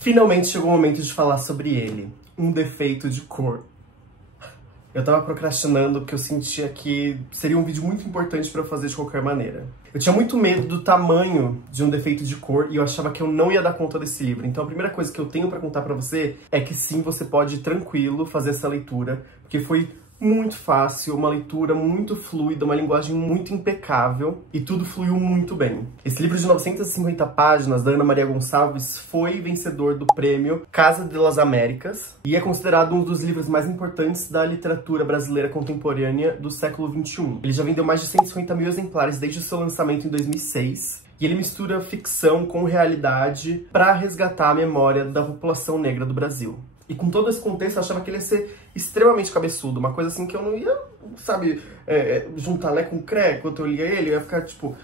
Finalmente chegou o momento de falar sobre ele, Um Defeito de Cor. Eu tava procrastinando porque eu sentia que seria um vídeo muito importante pra eu fazer de qualquer maneira. Eu tinha muito medo do tamanho de Um Defeito de Cor e eu achava que eu não ia dar conta desse livro. Então a primeira coisa que eu tenho pra contar pra você é que sim, você pode tranquilo fazer essa leitura, porque foi muito fácil, uma leitura muito fluida, uma linguagem muito impecável e tudo fluiu muito bem. Esse livro de 950 páginas, da Ana Maria Gonçalves, foi vencedor do prêmio Casa de las Américas e é considerado um dos livros mais importantes da literatura brasileira contemporânea do século XXI. Ele já vendeu mais de 150 mil exemplares desde o seu lançamento em 2006. E ele mistura ficção com realidade para resgatar a memória da população negra do Brasil. E com todo esse contexto, eu achava que ele ia ser extremamente cabeçudo. Uma coisa assim que eu não ia, sabe, juntar Lé com Cré. Quando eu lia ele, eu ia ficar tipo...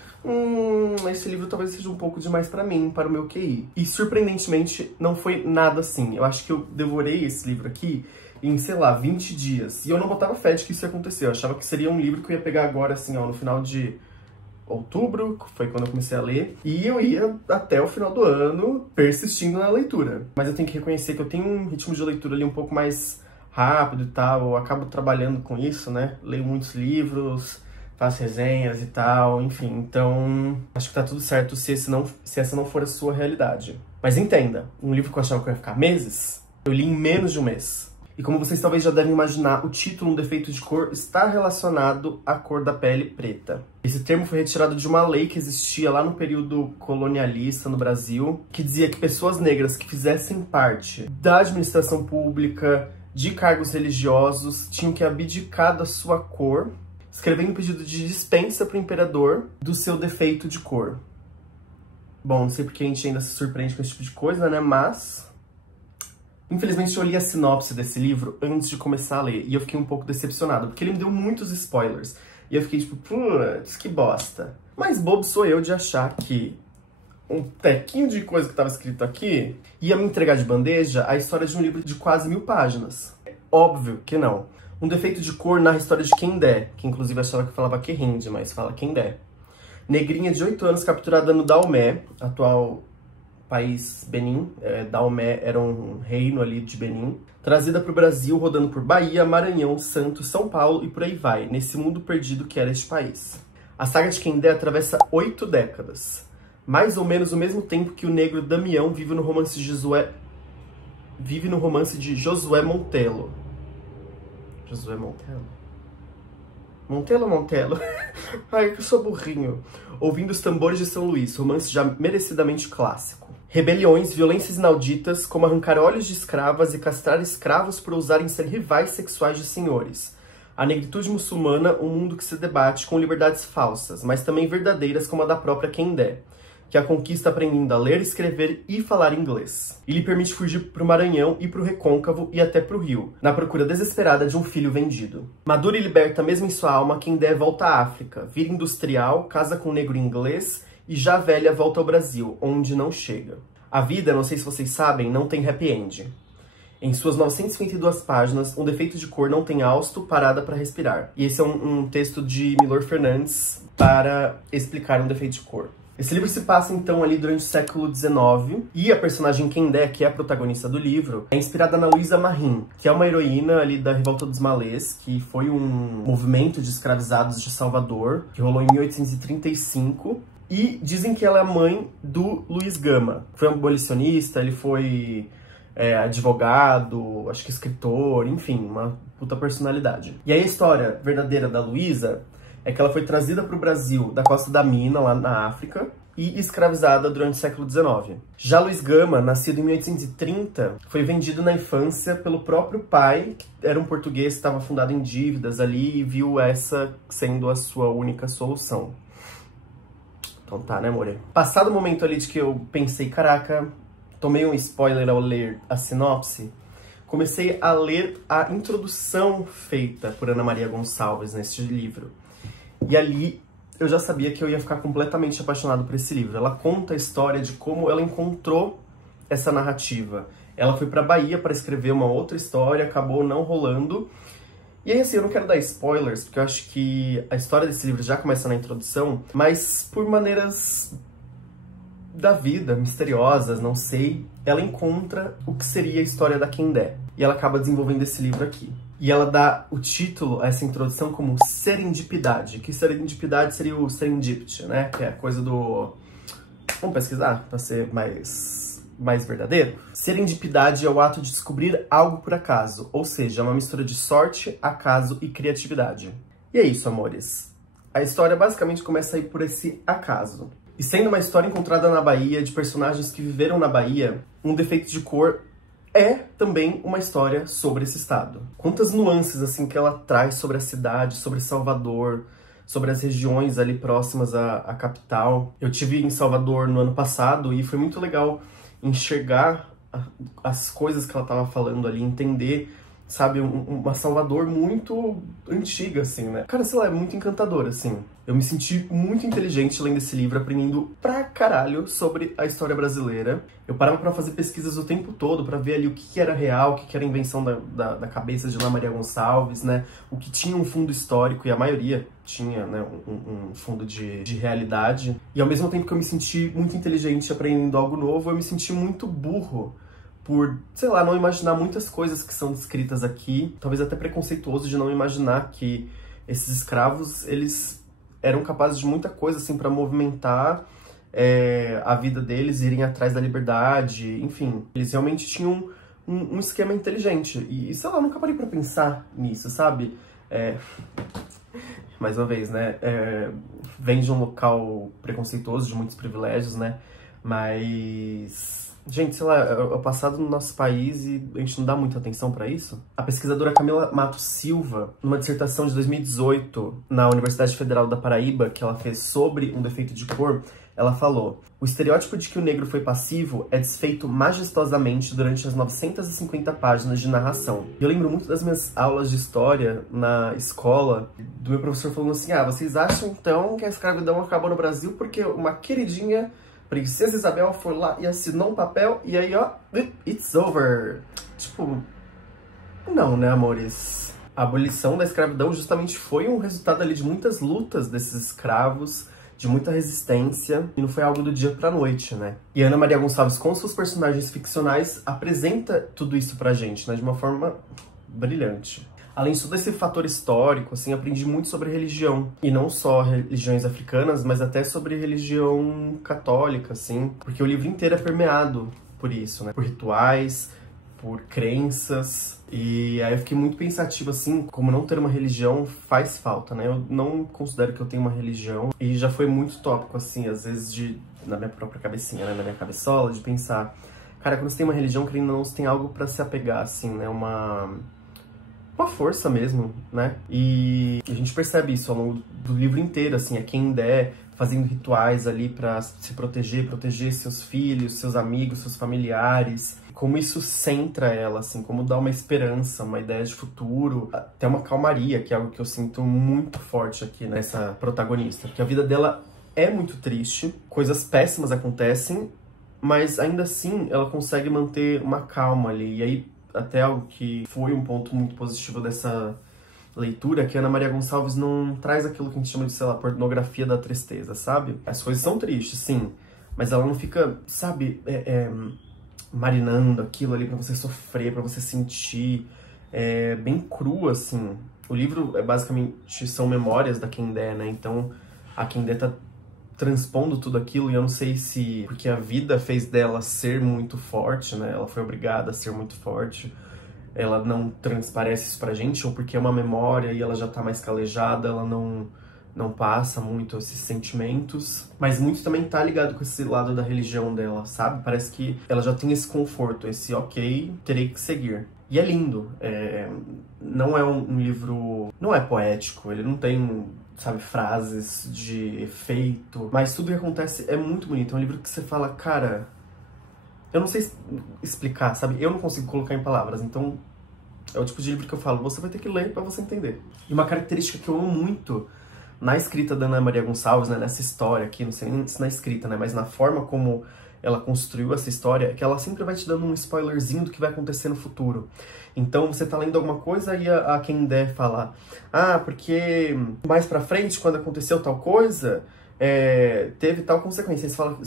esse livro talvez seja um pouco demais pra mim, para o meu QI. E surpreendentemente, não foi nada assim. Eu acho que eu devorei esse livro aqui em, sei lá, 20 dias. E eu não botava fé de que isso ia acontecer. Eu achava que seria um livro que eu ia pegar agora, assim, ó, no final de outubro, foi quando eu comecei a ler, e eu ia até o final do ano persistindo na leitura. Mas eu tenho que reconhecer que eu tenho um ritmo de leitura ali um pouco mais rápido e tal, eu acabo trabalhando com isso, né? Leio muitos livros, faço resenhas e tal, enfim, então acho que tá tudo certo se essa não for a sua realidade. Mas entenda, um livro que eu achava que eu ia ficar meses, eu li em menos de um mês. E como vocês talvez já devem imaginar, o título Um Defeito de Cor está relacionado à cor da pele preta. Esse termo foi retirado de uma lei que existia lá no período colonialista no Brasil, que dizia que pessoas negras que fizessem parte da administração pública, de cargos religiosos, tinham que abdicar da sua cor, escrevendo um pedido de dispensa para o imperador do seu defeito de cor. Bom, não sei porque a gente ainda se surpreende com esse tipo de coisa, né, mas... Infelizmente eu li a sinopse desse livro antes de começar a ler, e eu fiquei um pouco decepcionado, porque ele me deu muitos spoilers. E eu fiquei tipo, putz, que bosta. Mas bobo sou eu de achar que um tequinho de coisa que estava escrito aqui ia me entregar de bandeja a história de um livro de quase 1000 páginas. É óbvio que não. Um Defeito de Cor narra a história de Kendé, que inclusive achava que falava Querinde, mas fala Kendé. Negrinha de 8 anos capturada no Daomé, atual país Benin, Daomé era um reino ali de Benin, trazida para o Brasil rodando por Bahia, Maranhão, Santos, São Paulo e por aí vai, nesse mundo perdido que era este país. A saga de Kendé atravessa 8 décadas, mais ou menos o mesmo tempo que o negro Damião vive no romance de Josué Montello. Josué Montello? Montello? Ai, que eu sou burrinho. Ouvindo os Tambores de São Luís, romance já merecidamente clássico. Rebeliões, violências inauditas, como arrancar olhos de escravas e castrar escravos por ousarem ser rivais sexuais de senhores. A negritude muçulmana, um mundo que se debate com liberdades falsas, mas também verdadeiras como a da própria Kendé, que a conquista aprendendo a ler, escrever e falar inglês. E lhe permite fugir para o Maranhão e para o Recôncavo e até para o Rio, na procura desesperada de um filho vendido. Madura e liberta mesmo em sua alma, Kendé volta à África, vira industrial, casa com um negro inglês e já velha volta ao Brasil, onde não chega. A vida, não sei se vocês sabem, não tem happy end. Em suas 952 páginas, Um Defeito de Cor não tem hausto, parada para respirar. E esse é um texto de Milor Fernandes para explicar Um Defeito de Cor. Esse livro se passa, então, ali durante o século XIX, e a personagem Kendé, que é a protagonista do livro, é inspirada na Luísa Marim, que é uma heroína ali da Revolta dos Malês, que foi um movimento de escravizados de Salvador, que rolou em 1835, e dizem que ela é a mãe do Luiz Gama. Foi um abolicionista, ele foi advogado, acho que escritor, enfim, uma puta personalidade. E aí a história verdadeira da Luísa é que ela foi trazida para o Brasil da Costa da Mina, lá na África, e escravizada durante o século XIX. Já Luiz Gama, nascido em 1830, foi vendido na infância pelo próprio pai, que era um português que estava afundado em dívidas ali e viu essa sendo a sua única solução. Então tá, né, amor? Passado o momento ali de que eu pensei, caraca, tomei um spoiler ao ler a sinopse, comecei a ler a introdução feita por Ana Maria Gonçalves neste livro. E ali eu já sabia que eu ia ficar completamente apaixonado por esse livro. Ela conta a história de como ela encontrou essa narrativa. Ela foi pra Bahia para escrever uma outra história, acabou não rolando. E aí, assim, eu não quero dar spoilers, porque eu acho que a história desse livro já começa na introdução, mas por maneiras da vida, misteriosas, não sei, ela encontra o que seria a história da Kendé. E ela acaba desenvolvendo esse livro aqui. E ela dá o título a essa introdução como Serendipidade. Que serendipidade seria o serendipity, né? Que é a coisa do... Vamos pesquisar para ser mais verdadeiro? Serendipidade é o ato de descobrir algo por acaso. Ou seja, é uma mistura de sorte, acaso e criatividade. E é isso, amores. A história basicamente começa aí por esse acaso. E sendo uma história encontrada na Bahia, de personagens que viveram na Bahia, Um Defeito de Cor é também uma história sobre esse estado. Quantas nuances assim que ela traz sobre a cidade, sobre Salvador, sobre as regiões ali próximas à capital. Eu tive em Salvador no ano passado e foi muito legal enxergar as coisas que ela estava falando ali, entender, sabe, uma Salvador muito antiga, assim, né? Cara, sei lá, é muito encantadora, assim. Eu me senti muito inteligente lendo esse livro, aprendendo pra caralho sobre a história brasileira. Eu parava pra fazer pesquisas o tempo todo, pra ver ali o que era real, o que era invenção da cabeça de Ana Maria Gonçalves, né? O que tinha um fundo histórico, e a maioria tinha, né, um fundo de realidade. E ao mesmo tempo que eu me senti muito inteligente aprendendo algo novo, eu me senti muito burro por, sei lá, não imaginar muitas coisas que são descritas aqui. Talvez até preconceituoso de não imaginar que esses escravos, eles eram capazes de muita coisa, assim, para movimentar a vida deles, irem atrás da liberdade, enfim. Eles realmente tinham um esquema inteligente. E, sei lá, eu nunca parei pra pensar nisso, sabe? Mais uma vez, né? Vem de um local preconceituoso, de muitos privilégios, né? Mas... gente, sei lá, é o passado no nosso país e a gente não dá muita atenção pra isso. A pesquisadora Camila Matos Silva, numa dissertação de 2018 na Universidade Federal da Paraíba, que ela fez sobre Um Defeito de Cor, ela falou: o estereótipo de que o negro foi passivo é desfeito majestosamente durante as 950 páginas de narração. Eu lembro muito das minhas aulas de história na escola, do meu professor falando assim: ah, vocês acham então que a escravidão acabou no Brasil porque uma queridinha Princesa Isabel foi lá e assinou um papel e aí, ó, it's over. Tipo, não, né, amores? A abolição da escravidão justamente foi um resultado ali de muitas lutas desses escravos, de muita resistência, e não foi algo do dia pra noite, né? E Ana Maria Gonçalves, com seus personagens ficcionais, apresenta tudo isso pra gente, né, de uma forma brilhante. Além de todo esse fator histórico, assim, aprendi muito sobre religião. E não só religiões africanas, mas até sobre religião católica, assim. Porque o livro inteiro é permeado por isso, né? Por rituais, por crenças. E aí eu fiquei muito pensativo, assim, como não ter uma religião faz falta, né? Eu não considero que eu tenho uma religião. E já foi muito tópico, assim, às vezes na minha própria cabecinha, né? Na minha cabeçola, de pensar... cara, quando você tem uma religião, querendo ou não, você tem algo pra se apegar, assim, né? Uma força mesmo, né? E a gente percebe isso ao longo do livro inteiro, assim, a Kendé fazendo rituais ali pra se proteger seus filhos, seus amigos, seus familiares. Como isso centra ela, assim, como dá uma esperança, uma ideia de futuro, até uma calmaria, que é algo que eu sinto muito forte aqui nessa protagonista. Porque a vida dela é muito triste, coisas péssimas acontecem, mas ainda assim ela consegue manter uma calma ali. E aí, até algo que foi um ponto muito positivo dessa leitura, que a Ana Maria Gonçalves não traz aquilo que a gente chama de, sei lá, pornografia da tristeza, sabe? As coisas são tristes, sim, mas ela não fica, sabe, marinando aquilo ali pra você sofrer, pra você sentir, bem cru, assim. O livro, basicamente, são memórias da Kendé, né? Então, a Kendé tá transpondo tudo aquilo, e eu não sei se porque a vida fez dela ser muito forte, né? Ela foi obrigada a ser muito forte. Ela não transparece isso pra gente, ou porque é uma memória e ela já tá mais calejada, ela não passa muito esses sentimentos. Mas muito também tá ligado com esse lado da religião dela, sabe? Parece que ela já tem esse conforto, esse ok, terei que seguir. E é lindo. Não é um livro... não é poético, ele não tem, sabe, frases de efeito, mas tudo que acontece é muito bonito. É um livro que você fala, cara, eu não sei explicar, sabe? Eu não consigo colocar em palavras, então é o tipo de livro que eu falo, você vai ter que ler pra você entender. E uma característica que eu amo muito na escrita da Ana Maria Gonçalves, né, nessa história aqui, não sei nem se na escrita, né, mas na forma como ela construiu essa história, é que ela sempre vai te dando um spoilerzinho do que vai acontecer no futuro. Então você tá lendo alguma coisa e a Kendé fala, ah, porque mais pra frente, quando aconteceu tal coisa, teve tal consequência. Aí você fala,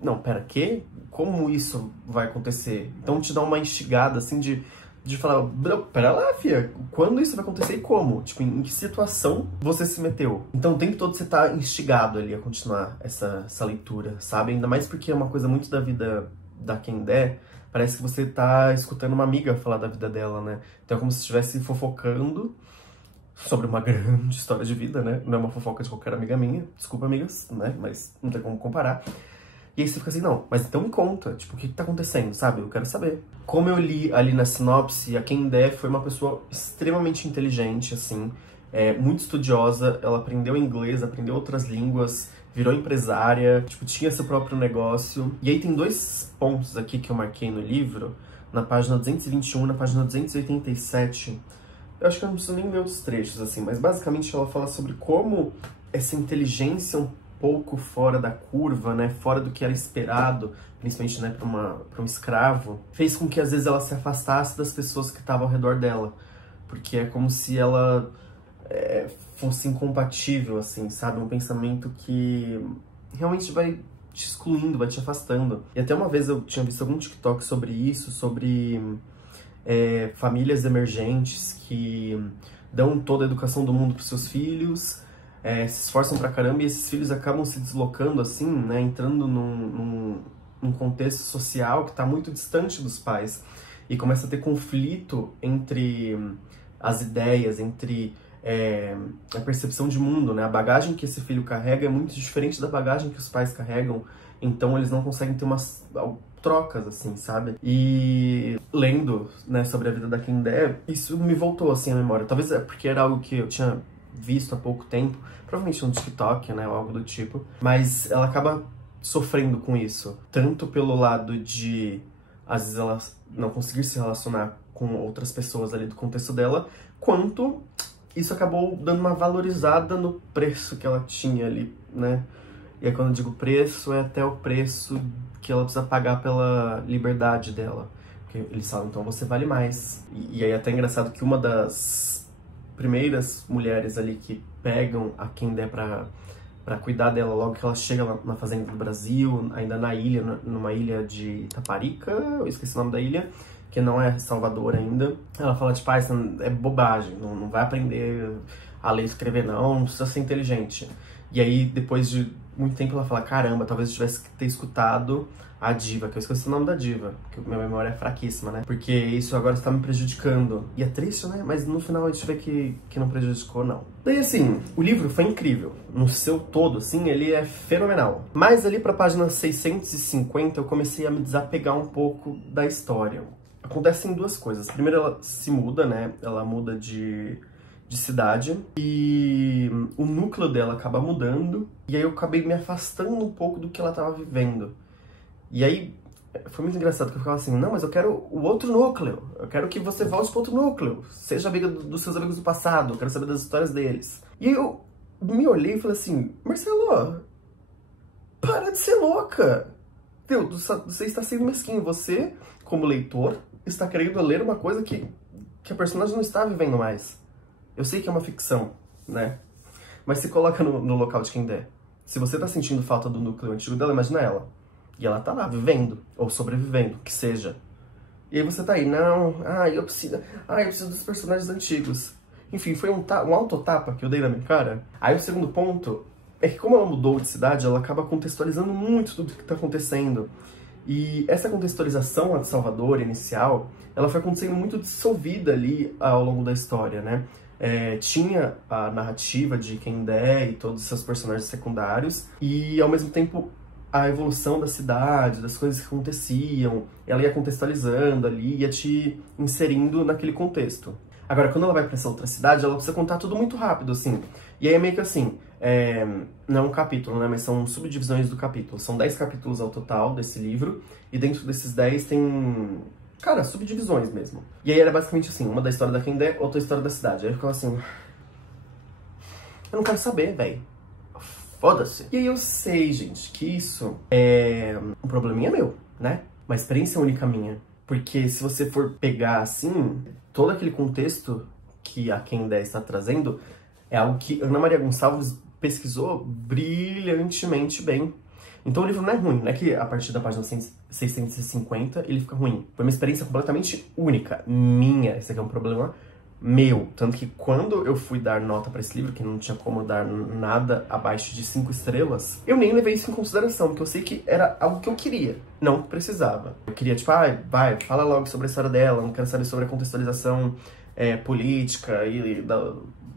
não, pera, quê? Como isso vai acontecer? Então te dá uma instigada, assim, de falar, pera lá, fia, quando isso vai acontecer e como? Tipo, em que situação você se meteu? Então o tempo todo você tá instigado ali a continuar essa leitura, sabe? Ainda mais porque é uma coisa muito da vida da Kendé, parece que você tá escutando uma amiga falar da vida dela, né? Então é como se estivesse fofocando sobre uma grande história de vida, né? Não é uma fofoca de qualquer amiga minha, desculpa, amigas, né? Mas não tem como comparar. E aí você fica assim, não, mas então me conta, tipo, o que tá acontecendo, sabe? Eu quero saber. Como eu li ali na sinopse, a Kendé foi uma pessoa extremamente inteligente, assim, muito estudiosa, ela aprendeu inglês, aprendeu outras línguas, virou empresária, tipo, tinha seu próprio negócio. E aí tem 2 pontos aqui que eu marquei no livro, na página 221 e na página 287. Eu acho que eu não preciso nem ler os trechos, assim, mas basicamente ela fala sobre como essa inteligência um pouco fora da curva, né, fora do que era esperado, principalmente, né, para um escravo, fez com que às vezes ela se afastasse das pessoas que estavam ao redor dela, porque é como se ela fosse incompatível, assim, sabe, um pensamento que realmente vai te excluindo, vai te afastando. E até uma vez eu tinha visto algum TikTok sobre isso, sobre famílias emergentes que dão toda a educação do mundo para seus filhos, se esforçam pra caramba e esses filhos acabam se deslocando assim, né, entrando num contexto social que tá muito distante dos pais e começa a ter conflito entre as ideias, entre a percepção de mundo, né, a bagagem que esse filho carrega é muito diferente da bagagem que os pais carregam, então eles não conseguem ter umas trocas, assim, sabe? E lendo, né, sobre a vida da Kendé, isso me voltou, assim, à memória. Talvez é porque era algo que eu tinha visto há pouco tempo, provavelmente no TikTok, né, ou algo do tipo, mas ela acaba sofrendo com isso, tanto pelo lado de, às vezes, ela não conseguir se relacionar com outras pessoas ali do contexto dela, quanto isso acabou dando uma valorizada no preço que ela tinha ali, né? E aí quando eu digo preço, é até o preço que ela precisa pagar pela liberdade dela. Porque eles falam, então você vale mais. E aí é até engraçado que uma das primeiras mulheres ali que pegam a Kendé pra cuidar dela logo que ela chega na fazenda do Brasil, ainda na ilha, numa ilha de Itaparica, eu esqueci o nome da ilha, que não é Salvador ainda. Ela fala, tipo, isso é bobagem, não vai aprender a ler e escrever não precisa ser inteligente. E aí, depois de muito tempo, ela fala, caramba, talvez eu tivesse que ter escutado a diva, que eu esqueci o nome da diva, que minha memória é fraquíssima, né? Porque isso agora está me prejudicando. E é triste, né? Mas no final a gente vê que não prejudicou, não. Daí, assim, o livro foi incrível. No seu todo, assim, ele é fenomenal. Mas ali pra página 650, eu comecei a me desapegar um pouco da história. Acontecem 2 coisas. Primeiro, ela se muda, né? Ela muda de cidade e o núcleo dela acaba mudando e aí eu acabei me afastando um pouco do que ela tava vivendo. E aí foi muito engraçado que eu ficava assim, não, mas eu quero o outro núcleo, eu quero que você volte pro outro núcleo, seja amiga dos seus amigos do passado, eu quero saber das histórias deles. E aí eu me olhei e falei assim, Marcelo, para de ser louca! Deus, você está sendo mesquinho, você, como leitor, está querendo ler uma coisa que a personagem não está vivendo mais. Eu sei que é uma ficção, né? Mas se coloca no local de Kendé. Se você tá sentindo falta do núcleo antigo dela, imagina ela. E ela tá lá, vivendo, ou sobrevivendo, que seja. E aí você tá aí, não, eu preciso dos personagens antigos. Enfim, foi um autotapa que eu dei na minha cara. Aí o segundo ponto é que como ela mudou de cidade, ela acaba contextualizando muito tudo que tá acontecendo. E essa contextualização, a de Salvador, inicial, ela foi acontecendo muito dissolvida ali ao longo da história, né? Tinha a narrativa de Kendé e todos os seus personagens secundários, e ao mesmo tempo a evolução da cidade, das coisas que aconteciam, ela ia contextualizando ali, ia te inserindo naquele contexto. Agora, quando ela vai pra essa outra cidade, ela precisa contar tudo muito rápido, assim. E aí é meio que assim, não é um capítulo, né, mas são subdivisões do capítulo. São 10 capítulos ao total desse livro, e dentro desses 10 tem... cara, subdivisões mesmo. E aí era basicamente assim, uma da história da Kendé, outra história da cidade. Aí eu ficava assim... eu não quero saber, velho. Foda-se. E aí eu sei, gente, que isso é um probleminha meu, né? Uma experiência única minha. Porque se você for pegar, assim, todo aquele contexto que a Kendé está trazendo, é algo que Ana Maria Gonçalves pesquisou brilhantemente bem. Então o livro não é ruim, não é que a partir da página 650 ele fica ruim. Foi uma experiência completamente única, minha. Esse aqui é um problema meu. Tanto que quando eu fui dar nota pra esse livro, que não tinha como dar nada abaixo de 5 estrelas, eu nem levei isso em consideração, porque eu sei que era algo que eu queria, não precisava. Eu queria, tipo, vai, fala logo sobre a história dela, não quero saber sobre a contextualização política e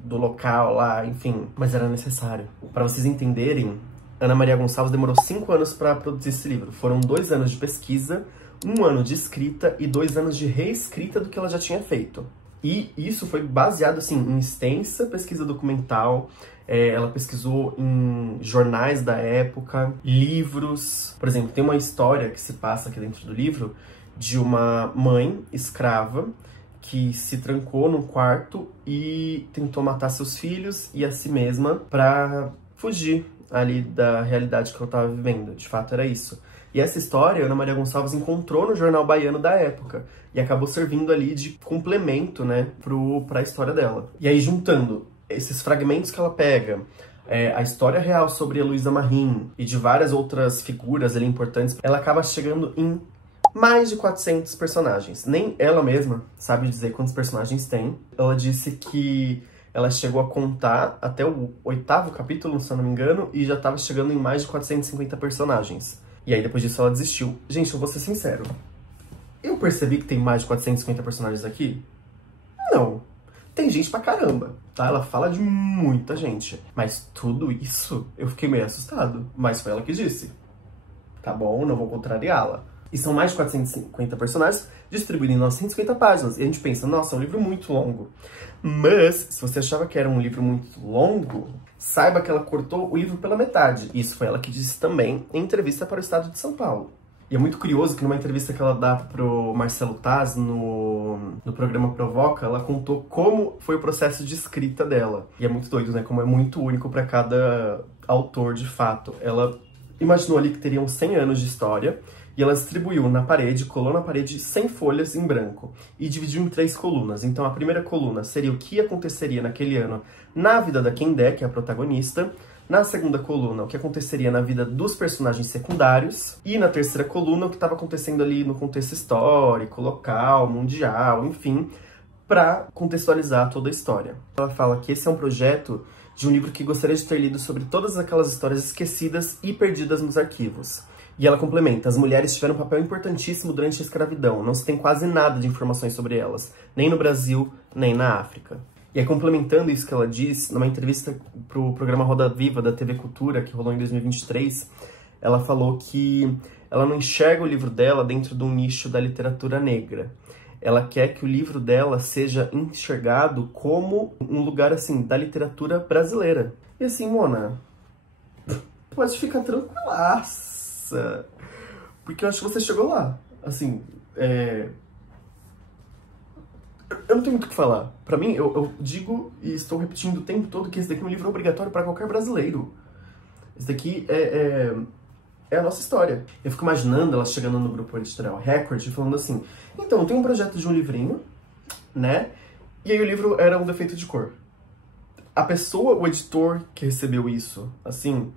do local lá, enfim. Mas era necessário. Pra vocês entenderem, Ana Maria Gonçalves demorou 5 anos para produzir esse livro. Foram 2 anos de pesquisa, 1 ano de escrita e 2 anos de reescrita do que ela já tinha feito. E isso foi baseado, assim, em extensa pesquisa documental. Ela pesquisou em jornais da época, livros. Por exemplo, tem uma história que se passa aqui dentro do livro de uma mãe escrava que se trancou num quarto e tentou matar seus filhos e a si mesma para fugir ali da realidade que eu tava vivendo. De fato, era isso. E essa história, Ana Maria Gonçalves encontrou no jornal baiano da época e acabou servindo ali de complemento, né, pra história dela. E aí, juntando esses fragmentos que ela pega, a história real sobre a Heloísa Marim e de várias outras figuras ali importantes, ela acaba chegando em mais de 400 personagens. Nem ela mesma sabe dizer quantos personagens tem. Ela disse que ela chegou a contar até o 8º capítulo, se eu não me engano, e já estava chegando em mais de 450 personagens. E aí, depois disso, ela desistiu. Gente, eu vou ser sincero. Eu percebi que tem mais de 450 personagens aqui? Não. Tem gente pra caramba, tá? Ela fala de muita gente. Mas tudo isso, eu fiquei meio assustado. Mas foi ela que disse. Tá bom, não vou contrariá-la. E são mais de 450 personagens distribuídos em 950 páginas. E a gente pensa, nossa, é um livro muito longo. Mas, se você achava que era um livro muito longo, saiba que ela cortou o livro pela metade. Isso foi ela que disse também em entrevista para o Estado de São Paulo. E é muito curioso que numa entrevista que ela dá pro Marcelo Taz no programa Provoca, ela contou como foi o processo de escrita dela. E é muito doido, né? Como é muito único para cada autor, de fato. Ela imaginou ali que teriam 100 anos de história, e ela distribuiu na parede, colou na parede 100 folhas em branco e dividiu em 3 colunas. Então a primeira coluna seria o que aconteceria naquele ano na vida da Kendé, que é a protagonista. Na segunda coluna, o que aconteceria na vida dos personagens secundários. E na terceira coluna, o que estava acontecendo ali no contexto histórico, local, mundial, enfim, para contextualizar toda a história. Ela fala que esse é um projeto de um livro que gostaria de ter lido sobre todas aquelas histórias esquecidas e perdidas nos arquivos. E ela complementa, as mulheres tiveram um papel importantíssimo durante a escravidão, não se tem quase nada de informações sobre elas, nem no Brasil, nem na África. E aí, complementando isso que ela diz, numa entrevista pro programa Roda Viva da TV Cultura, que rolou em 2023, ela falou que ela não enxerga o livro dela dentro de um nicho da literatura negra. Ela quer que o livro dela seja enxergado como um lugar, assim, da literatura brasileira. E assim, Mona, pode ficar tranquilaça. Porque eu acho que você chegou lá. Assim, eu não tenho muito o que falar. Pra mim, eu digo e estou repetindo o tempo todo que esse daqui é um livro obrigatório para qualquer brasileiro. Esse daqui é a nossa história. Eu fico imaginando ela chegando no grupo editorial Record e falando assim, então, eu tenho um projeto de um livrinho, né? E aí o livro era um defeito de cor. A pessoa, o editor que recebeu isso, assim,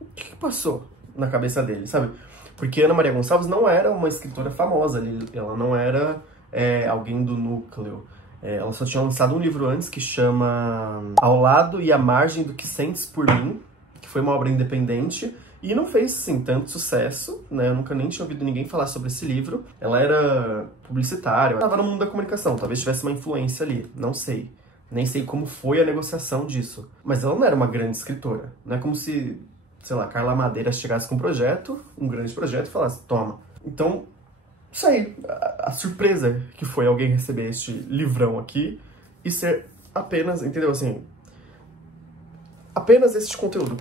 o que passou na cabeça dele, sabe? Porque Ana Maria Gonçalves não era uma escritora famosa, ela não era alguém do núcleo. Ela só tinha lançado um livro antes que chama Ao Lado e à Margem do que Sentes por Mim, que foi uma obra independente e não fez, assim, tanto sucesso, né? Eu nunca nem tinha ouvido ninguém falar sobre esse livro. Ela era publicitária, estava no mundo da comunicação, talvez tivesse uma influência ali, não sei. Nem sei como foi a negociação disso. Mas ela não era uma grande escritora. Não é como se, sei lá, Carla Madeira chegasse com um projeto, um grande projeto, e falasse, toma. Então, isso aí, a surpresa que foi alguém receber este livrão aqui e ser apenas, entendeu, assim, apenas este conteúdo,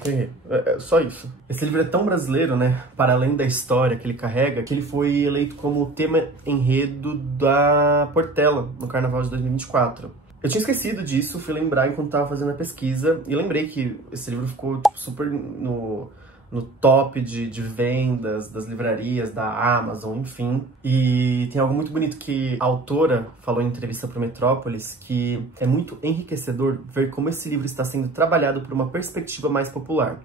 só isso. Esse livro é tão brasileiro, né, para além da história que ele carrega, que ele foi eleito como tema enredo da Portela, no Carnaval de 2024. Eu tinha esquecido disso, fui lembrar enquanto tava fazendo a pesquisa, e lembrei que esse livro ficou, tipo, super no no top de vendas das livrarias, da Amazon, enfim. E tem algo muito bonito que a autora falou em entrevista para o Metrópolis, que é muito enriquecedor ver como esse livro está sendo trabalhado por uma perspectiva mais popular.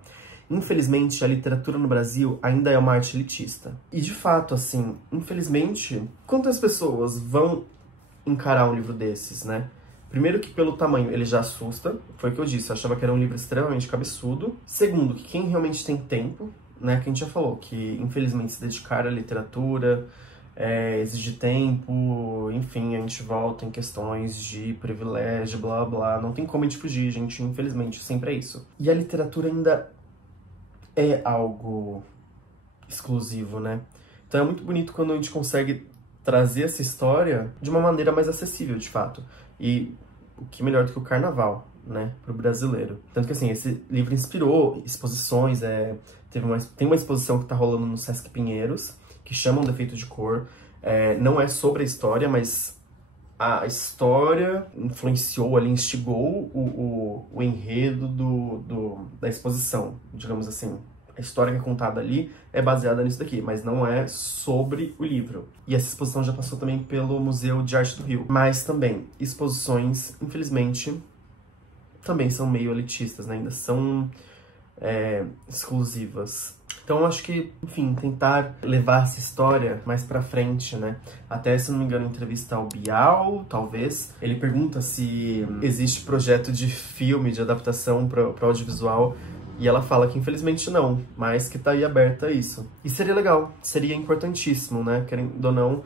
Infelizmente, a literatura no Brasil ainda é uma arte elitista. E de fato, assim, infelizmente, quantas pessoas vão encarar um livro desses, né? Primeiro que pelo tamanho ele já assusta, foi o que eu disse, eu achava que era um livro extremamente cabeçudo. Segundo, que quem realmente tem tempo, né, que a gente já falou, que infelizmente se dedicar à literatura exige tempo, enfim, a gente volta em questões de privilégio, blá blá, não tem como a gente fugir, gente, infelizmente, sempre é isso. E a literatura ainda é algo exclusivo, né? Então é muito bonito quando a gente consegue trazer essa história de uma maneira mais acessível, de fato. E o que melhor do que o carnaval, né, pro brasileiro. Tanto que, assim, esse livro inspirou exposições, tem uma exposição que tá rolando no Sesc Pinheiros, que chama Um Defeito de Cor. Não é sobre a história, mas a história influenciou ali, instigou o enredo da exposição, digamos assim. A história que é contada ali é baseada nisso daqui, mas não é sobre o livro. E essa exposição já passou também pelo Museu de Arte do Rio. Mas também, exposições, infelizmente, também são meio elitistas, né? Ainda são exclusivas. Então eu acho que, enfim, tentar levar essa história mais pra frente, né? Até, se não me engano, em entrevista ao Bial, talvez, ele pergunta se existe projeto de filme, de adaptação para audiovisual. E ela fala que infelizmente não, mas que tá aí aberta a isso. E seria legal, seria importantíssimo, né? Querendo ou não,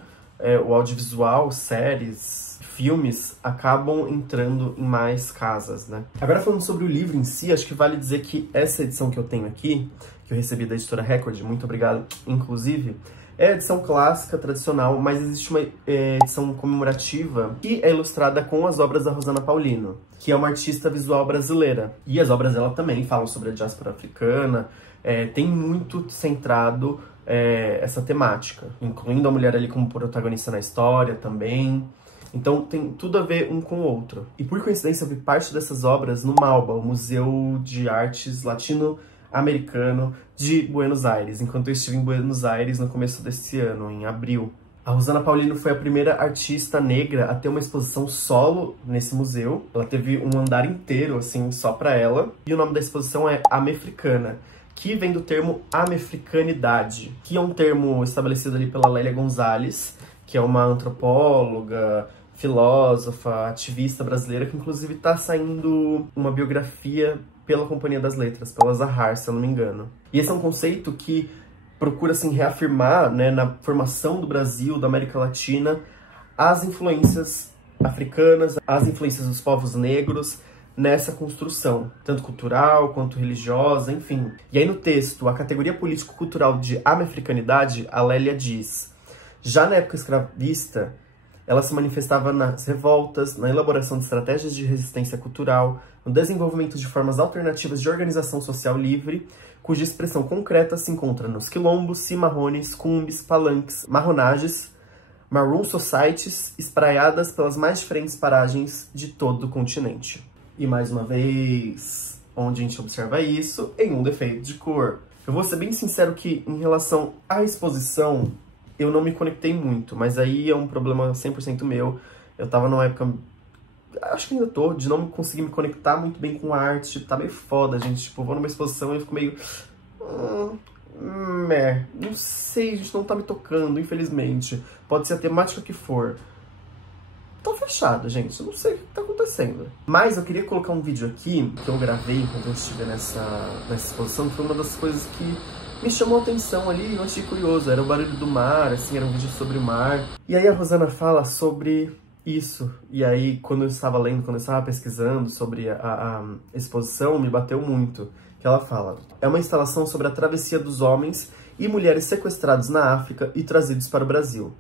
o audiovisual, séries, filmes, acabam entrando em mais casas, né? Agora falando sobre o livro em si, acho que vale dizer que essa edição que eu tenho aqui, que eu recebi da editora Record, muito obrigado, inclusive, é a edição clássica, tradicional, mas existe uma edição comemorativa que é ilustrada com as obras da Rosana Paulino, que é uma artista visual brasileira. E as obras dela também falam sobre a diáspora africana, tem muito centrado essa temática, incluindo a mulher ali como protagonista na história também. Então tem tudo a ver um com o outro. E por coincidência eu vi parte dessas obras no MALBA, o Museu de Artes Latino-Americano de Buenos Aires, enquanto eu estive em Buenos Aires no começo desse ano, em abril. A Rosana Paulino foi a primeira artista negra a ter uma exposição solo nesse museu. Ela teve um andar inteiro, assim, só pra ela. E o nome da exposição é Amefricana, que vem do termo amefricanidade, que é um termo estabelecido ali pela Lélia Gonzalez, que é uma antropóloga, filósofa, ativista brasileira, que inclusive tá saindo uma biografia pela Companhia das Letras, pela Zahar, se eu não me engano. E esse é um conceito que procura, assim, reafirmar, né, na formação do Brasil, da América Latina, as influências africanas, as influências dos povos negros nessa construção, tanto cultural quanto religiosa, enfim. E aí no texto, a categoria político-cultural de amefricanidade, a Lélia diz: já na época escravista, ela se manifestava nas revoltas, na elaboração de estratégias de resistência cultural, no desenvolvimento de formas alternativas de organização social livre, cuja expressão concreta se encontra nos quilombos, cimarrones, cumbes, palanques, marronages, maroon societies, espraiadas pelas mais diferentes paragens de todo o continente. E mais uma vez, onde a gente observa isso? Em Um Defeito de Cor. Eu vou ser bem sincero que, em relação à exposição, eu não me conectei muito, mas aí é um problema 100% meu. Eu tava numa época, acho que ainda tô, de não conseguir me conectar muito bem com a arte. Tá meio foda, gente. Tipo, eu vou numa exposição e eu fico meio... não sei, a gente não tá me tocando, infelizmente. Pode ser a temática que for. Tá fechado, gente. Eu não sei o que tá acontecendo. Mas eu queria colocar um vídeo aqui, que eu gravei enquanto eu estive nessa exposição, que foi uma das coisas que me chamou a atenção ali, eu achei curioso. Era o barulho do mar, assim, era um vídeo sobre o mar. E aí a Rosana fala sobre isso. E aí, quando eu estava lendo, quando eu estava pesquisando sobre a exposição, me bateu muito. Que ela fala: é uma instalação sobre a travessia dos homens e mulheres sequestrados na África e trazidos para o Brasil.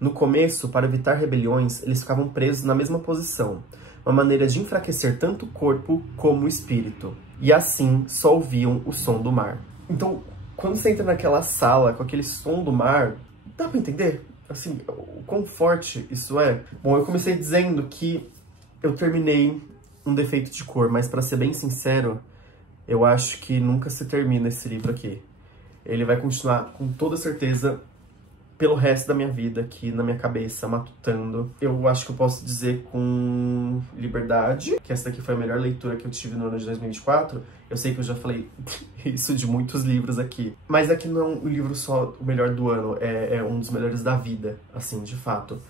No começo, para evitar rebeliões, eles ficavam presos na mesma posição, uma maneira de enfraquecer tanto o corpo como o espírito. E assim, só ouviam o som do mar. Então, quando você entra naquela sala com aquele som do mar, dá pra entender? Assim, o quão forte isso é? Bom, eu comecei dizendo que eu terminei Um Defeito de Cor, mas pra ser bem sincero, Eu acho que nunca se termina esse livro aqui. Ele vai continuar, com toda certeza, pelo resto da minha vida aqui na minha cabeça, matutando. Eu acho que eu posso dizer com liberdade que essa daqui foi a melhor leitura que eu tive no ano de 2024. Eu sei que eu já falei isso de muitos livros aqui, mas aqui não é um livro só o melhor do ano, é um dos melhores da vida, assim, de fato.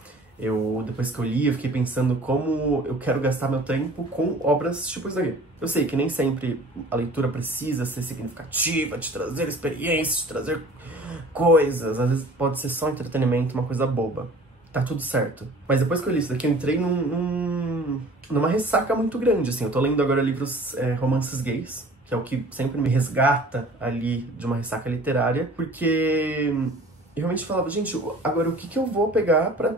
Depois que eu li, eu fiquei pensando como eu quero gastar meu tempo com obras tipo isso daqui. Eu sei que nem sempre a leitura precisa ser significativa, te trazer experiências, te trazer coisas. Às vezes pode ser só entretenimento, uma coisa boba. Tá tudo certo. Mas depois que eu li isso daqui, eu entrei numa ressaca muito grande, assim. Eu tô lendo agora livros, romances gays, que é o que sempre me resgata ali de uma ressaca literária, porque eu realmente falava, gente, agora o que eu vou pegar pra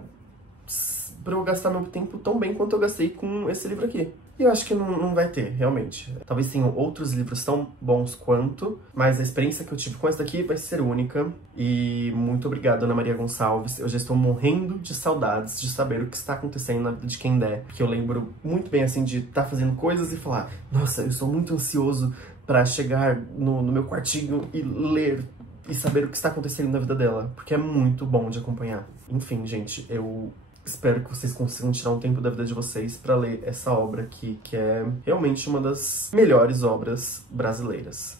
eu gastar meu tempo tão bem quanto eu gastei com esse livro aqui? E eu acho que não vai ter, realmente. Talvez tenham outros livros tão bons quanto, mas a experiência que eu tive com esse daqui vai ser única. E muito obrigado, Ana Maria Gonçalves. Eu já estou morrendo de saudades de saber o que está acontecendo na vida de quem der. Porque eu lembro muito bem, assim, de estar fazendo coisas e falar, nossa, eu estou muito ansioso pra chegar no meu quartinho e ler e saber o que está acontecendo na vida dela. Porque é muito bom de acompanhar. Enfim, gente, eu espero que vocês consigam tirar um tempo da vida de vocês pra ler essa obra aqui, que é realmente uma das melhores obras brasileiras.